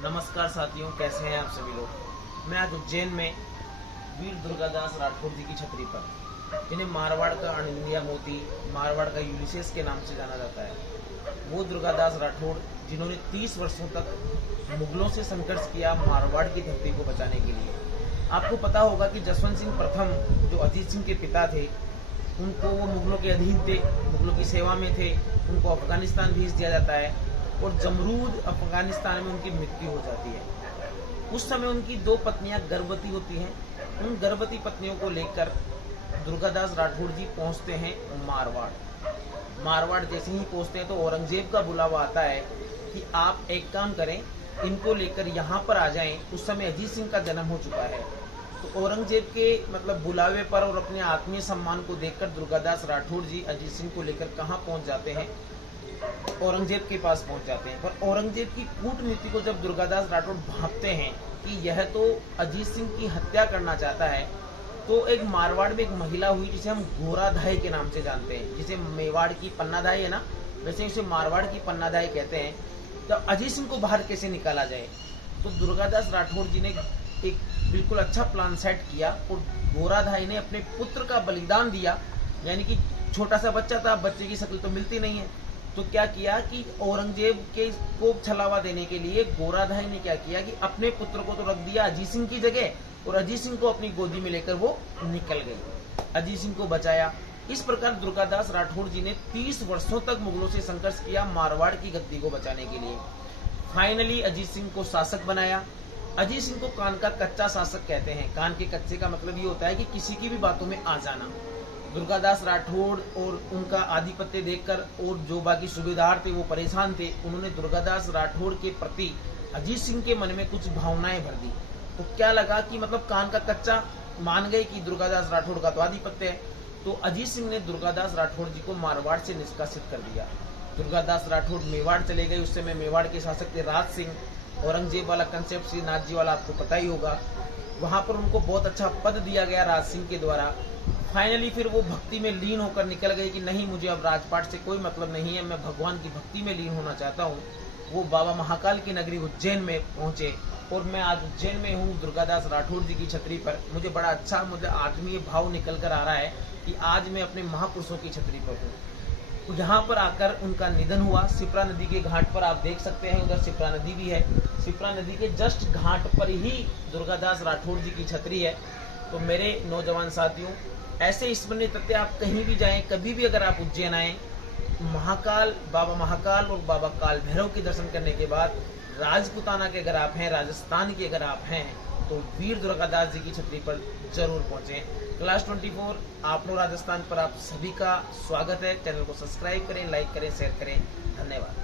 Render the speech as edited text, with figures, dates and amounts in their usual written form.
नमस्कार साथियों, कैसे हैं आप सभी लोग। मैं आज उज्जैन में वीर दुर्गादास राठौड़ जी की छतरी पर, जिन्हें मारवाड़ का अनिंदिया मोती, मारवाड़ का यूलिसेस के नाम से जाना जाता है, वो दुर्गादास राठौड़ जिन्होंने 30 वर्षों तक मुगलों से संघर्ष किया मारवाड़ की धरती को बचाने के लिए। आपको पता होगा कि जसवंत सिंह प्रथम, जो अजीत सिंह के पिता थे, उनको वो मुगलों के अधीन थे, मुगलों की सेवा में थे। उनको अफगानिस्तान भेज दिया जाता है और जमरूद अफगानिस्तान में उनकी मृत्यु हो जाती है। उस समय उनकी 2 पत्नियां गर्भवती होती हैं। उन गर्भवती पत्नियों को लेकर दुर्गादास राठौड़ जी पहुंचते हैं मारवाड़। मारवाड़ जैसे ही पहुंचते हैं तो औरंगजेब का बुलावा आता है कि आप एक काम करें, इनको लेकर यहाँ पर आ जाएं। उस समय अजीत सिंह का जन्म हो चुका है। तो औरंगजेब के बुलावे पर और अपने आत्मीय सम्मान को देखकर दुर्गादास राठौड़ जी अजीत सिंह को लेकर कहाँ पहुंच जाते हैं, औरंगजेब के पास पहुंच जाते हैं। पर औरंगजेब की कूटनीति को जब दुर्गादास राठौड़ भांपते हैं कि यह तो अजीत सिंह की हत्या करना चाहता है, तो एक मारवाड़ में एक महिला हुई जिसे हम गोराधाई के नाम से जानते हैं। जिसे मेवाड़ की पन्नाधाई है ना, वैसे उसे मारवाड़ की पन्नाधाई कहते हैं। तो अजीत सिंह को बाहर कैसे निकाला जाए, तो दुर्गादास राठौड़ जी ने एक बिल्कुल अच्छा प्लान सेट किया और गोराधाई ने अपने पुत्र का बलिदान दिया। यानी कि छोटा सा बच्चा था, बच्चे की शक्ल तो मिलती नहीं है, तो क्या किया कि औरंगजेब के को छलावा देने के लिए गोराधाई ने क्या किया कि अपने पुत्र को तो रख दिया अजीत सिंह की जगह और अजीत सिंह को अपनी गोदी में लेकर वो निकल गई, अजीत सिंह को बचाया। इस प्रकार दुर्गादास राठौड़ जी ने 30 वर्षों तक मुगलों से संघर्ष किया मारवाड़ की गद्दी को बचाने के लिए। फाइनली अजीत सिंह को शासक बनाया। अजीत सिंह को कान का कच्चा शासक कहते हैं। कान के कच्चे का मतलब ये होता है कि किसी की भी बातों में आ जाना। दुर्गादास राठौड़ और उनका आधिपत्य देखकर और जो बाकी सूबेदार थे वो परेशान थे। उन्होंने दुर्गादास राठौड़ के प्रति अजीत सिंह के मन में कुछ भावनाएं भर दी। तो क्या लगा कि कान का कच्चा मान गए कि दुर्गादास राठौड़ का तो आधिपत्य है। तो अजीत सिंह ने दुर्गादास राठौड़ जी को मारवाड़ से निष्कासित कर दिया। दुर्गादास राठौड़ मेवाड़ चले गए। उस समय मेवाड़ के शासक थे राज सिंह। औरंगजेब वाला कंसेप्ट श्रीनाथ जी वाला आपको पता ही होगा। वहां पर उनको बहुत अच्छा पद दिया गया राज सिंह के द्वारा। फाइनली फिर वो भक्ति में लीन होकर निकल गए कि नहीं, मुझे अब राजपाट से कोई मतलब नहीं है, मैं भगवान की भक्ति में लीन होना चाहता हूँ। वो बाबा महाकाल की नगरी उज्जैन में पहुंचे और मैं आज उज्जैन में हूँ दुर्गादास राठौड़ जी की छतरी पर। मुझे बड़ा अच्छा आत्मीय भाव निकल कर आ रहा है कि आज मैं अपने महापुरुषों की छतरी पर हूँ। यहाँ पर आकर उनका निधन हुआ। सिप्रा नदी के घाट पर आप देख सकते हैं, उधर सिप्रा नदी भी है। सिप्रा नदी के जस्ट घाट पर ही दुर्गादास राठौड़ जी की छतरी है। तो मेरे नौजवान साथियों, ऐसे स्मरणीय तथ्य आप कहीं भी जाएं, कभी भी अगर आप उज्जैन आए, बाबा महाकाल और बाबा काल भैरव के दर्शन करने के बाद राजपुताना के अगर आप हैं, राजस्थान के अगर आप हैं, तो वीर दुर्गादास जी की छतरी पर जरूर पहुंचे। क्लास 24 आपनो राजस्थान पर आप सभी का स्वागत है। चैनल को सब्सक्राइब करें, लाइक करें, शेयर करें। धन्यवाद।